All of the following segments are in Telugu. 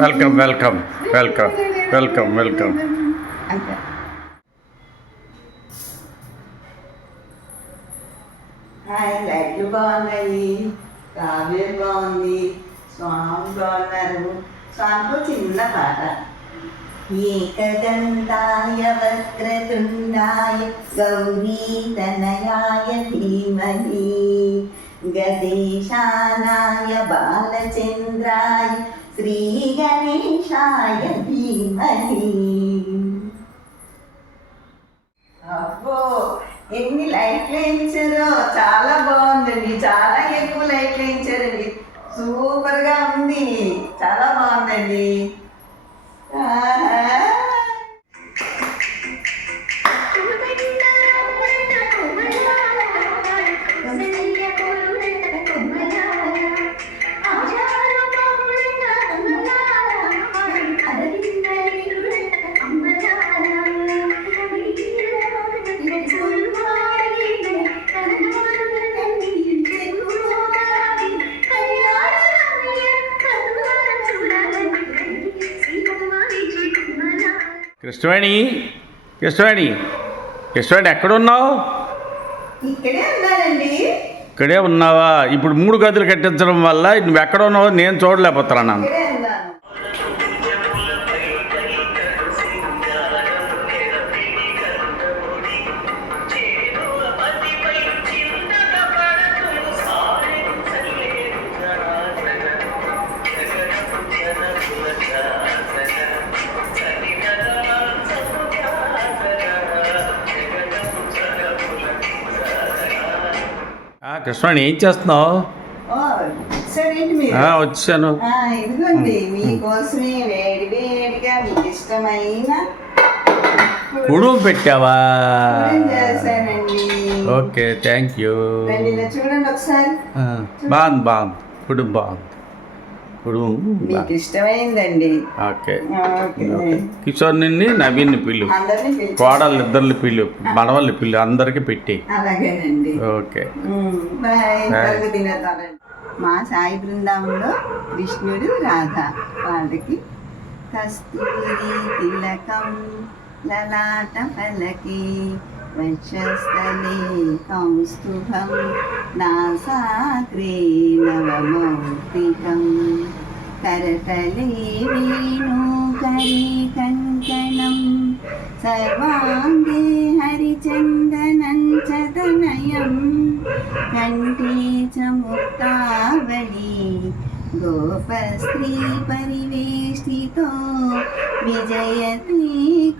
Welcome welcome welcome welcome welcome అంతే. హాయ్ లైట్లు బాగున్నాయి. కావ్య బాగుంది. స్వామి బాగున్నారు. స్వామికు చిన్న పాట. ఏకదంతాయ వక్రతుండాయ గౌరీతనయాయ ధీమహి. గదేశానాయ బాలచంద్రాయ శ్రీ గణేశాయ ధీమహి. అబ్బో ఎన్ని లైట్లు వేయించారో. చాలా బాగుందండి. చాలా ఎక్కువ లైట్లు వేయించారండి. సూపర్గా ఉంది. చాలా బాగుందండి. కృష్ణవేణి కృష్ణవేణి కృష్ణవేణి ఎక్కడున్నావు? ఇక్కడే ఉన్నావా? ఇప్పుడు మూడు గదులు కట్టించడం వల్ల నువ్వు ఎక్కడ ఉన్నావో నేను చూడలేకపోతున్నాను. కృష్ణవేణి ఏం చేస్తున్నావు? వచ్చాను. ఇదిగోండి మీకోసమే వేడి వేడిగా మీకు ఇష్టమైన కుడుము పెట్టావా? Okay thank you. చూడండి ఒకసారి. బాగుంది బాగుంది. కుడుము బాగుంది. మీకు బాగుంది. ఇష్టమైందండి. ఓకే. కిషోర్ నిన్ని నవీన్ని పిల్లు కోడళ్ళు ఇద్దరిని పిల్లు మనవాళ్ళని పిల్లు అందరికి పెట్టి. అలాగేనండి. ఓకే. మా సాయి బృందాంలో కృష్ణుడు రాధ. వాళ్ళకి కస్తూరి తిలకం లలాట ఫలకి वक्षस्थले कौस्तुभं नासाग्रे नवमौक्तिकम् करतले वेणुकरीकङ्कणं सर्वाङ्गे हरिचन्दनं च तनयं कण्ठे च मुक्तावली गोपस्त्रीपरिवेष्टितो विजयते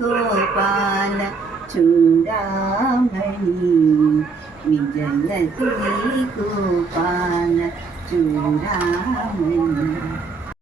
गोपाल ചൂടാമണി വിജയത്തിലേക്ക് പാല ചൂടാമണി.